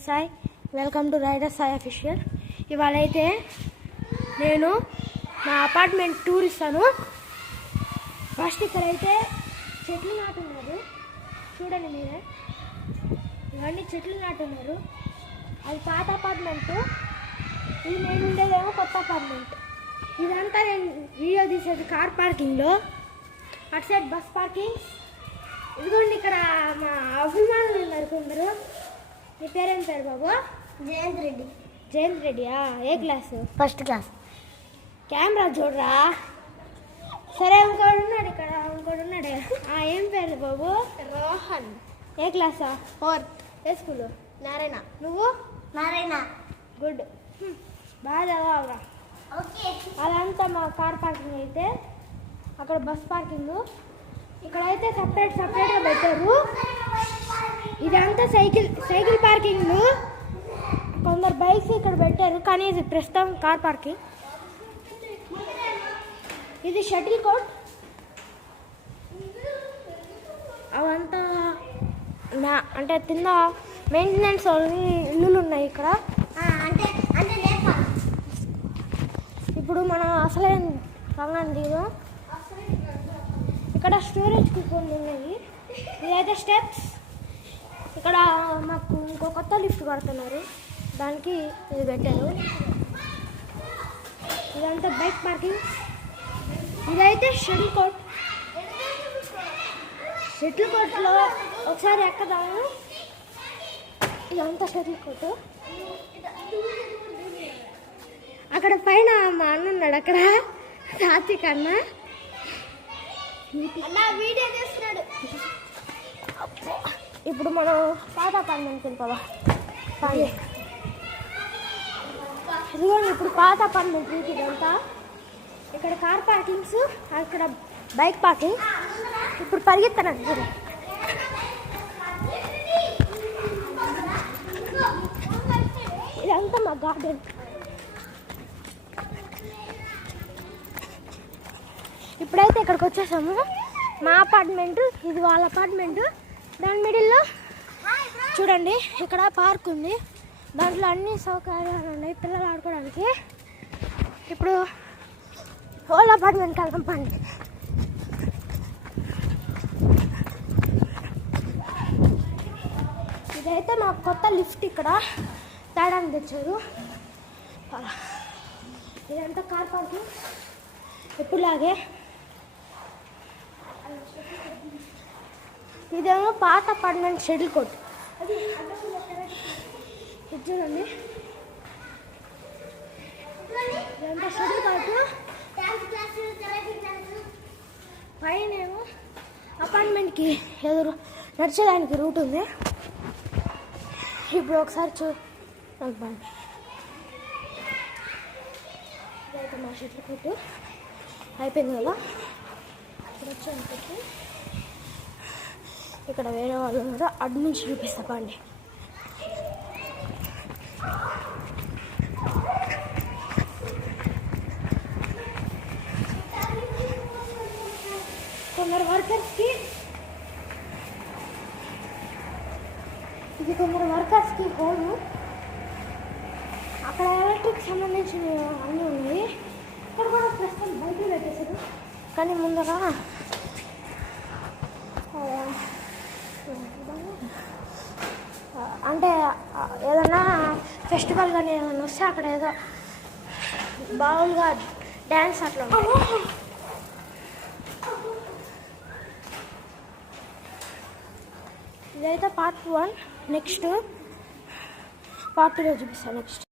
Rider Sai. Welcome to rider Sai official. ఇవాళ అయితే నేను మా అపార్ట్మెంట్ టూర్ ఇస్తాను. ఫస్ట్ ఇక్కడైతే చెట్లు నాటున్నారు, చూడండి మీరే. ఇవన్నీ చెట్లు నాటున్నారు. అది పాత అపార్ట్మెంటు, ఇది నేను ఉండేదేమో కొత్త అపార్ట్మెంట్. ఇదంతా నేను వీడియో తీసేది కార్ పార్కింగ్లో. అటు సైడ్ బస్ పార్కింగ్. ఇదిగోండి ఇక్కడ మా అభిమానులు ఉన్నారు కొందరు. మీ పేరేం పేరు బాబు? జయంత్ రెడ్డి. జయంత్ రెడ్డియా? ఏ క్లాసు? First class. కెమెరా చూడరా. సరే ఇంకోడు ఉన్నాడు ఇక్కడ, ఇంకోడు ఉన్నాడు. ఏం పేరు బాబు? రోహన్. ఏ క్లాసా? 4th. ఏ స్కూలు? నారాయణ. నువ్వు? నారాయణ. గుడ్, బాగా చదవాలా. ఓకే. అదంతా మా కార్ పార్కింగ్. అయితే అక్కడ బస్ పార్కింగ్. ఇక్కడైతే సపరేట్గా పెట్టారు. ఇదంతా సైకిల్ పార్కింగ్. కొందరు బైక్స్ ఇక్కడ పెట్టారు, కానీ ఇది ప్రస్తుతం కార్ పార్కింగ్. ఇది షటిల్ కోర్ట్. అవంతా అంటే కింద మెయింటెనెన్స్ ఇల్లులు ఉన్నాయి ఇక్కడ. ఇప్పుడు మనం అసలైన రంగాన్ని దిగుదాం. ఇక్కడ స్టోరేజ్కి కొన్ని ఉన్నాయి. ఇదైతే స్టెప్స్. ఇక్కడ మాకు ఇంకో కొత్త లిఫ్ట్ కడుతున్నారు, దానికి ఇది పెట్టారు. ఇదంతా బైక్ పార్కింగ్. ఇదైతే షటిల్ కోర్ట్. షటిల్ కోర్ట్లో ఒకసారి ఎక్కదాము. ఇదంతా షటిల్ కోర్టు. అక్కడ పైన మా అన్న ఉన్నాడు, అక్కడ సాత్విక్ అన్న వీడియో చేస్తున్నాడు. ఇప్పుడు మనం పాత అపార్ట్మెంట్కి వెళ్ళిపోదాం. ఇదిగోండి ఇప్పుడు పాత అపార్ట్మెంట్ ఇదంతా. ఇక్కడ కార్ పార్కింగ్స్, అక్కడ బైక్ పార్కింగ్. ఇప్పుడు పరిగెత్తానండి చూడండి. ఇదంతా మా గార్డెన్. ఇప్పుడైతే ఇక్కడికి వచ్చేసాము. మా అపార్ట్మెంటు, ఇది వాళ్ళ అపార్ట్మెంటు. దాని మిడిల్లో చూడండి ఇక్కడ పార్క్ ఉంది. దాంట్లో అన్ని సౌకర్యాలు ఉన్నాయి పిల్లలు ఆడుకోవడానికి. ఇప్పుడు హోల్ అపార్ట్మెంట్కి వెళ్దాం పండి. ఇదైతే మాకు కొత్త లిఫ్ట్ ఇక్కడ తేడానికి తెచ్చారు. ఇదంతా కార్ పార్కింగ్ ఎప్పుడులాగే. ఇదేమో పాత అపార్ట్మెంట్ షటిల్ కోర్ట్. ఇది చూడండి, ఇదంతా షటిల్ కోర్టు. పైన ఏమో అపార్ట్మెంట్కి ఎదురు నడిచేదానికి రూట్ ఉంది. ఇప్పుడు ఒకసారి నాకు ఇదైతే మా షటిల్ కోర్టు అయిపోయింది కదా. ఇప్పుడు వచ్చి ఇక్కడ వేరే వాళ్ళు ఉన్నారు, అటు నుంచి చూపిస్తా పండి. కొందరు వర్కర్స్కి, ఇది కొందరు వర్కర్స్కి హోము. అక్కడ ఎలక్ట్రిక్ సంబంధించిన అన్నీ ఉన్నాయి. ఇక్కడ కూడా ప్రస్తుతం బైకులు పెట్టేశారు, కానీ ముందర అంటే ఏదన్నా ఫెస్టివల్ కానీ ఏదైనా వస్తే అక్కడ ఏదో బాగుగా డ్యాన్స్ అట్లా ఉంటుంది. ఇదైతే పార్ట్ 1. నెక్స్ట్ పార్ట్ 2లో చూపిస్తాను. నెక్స్ట్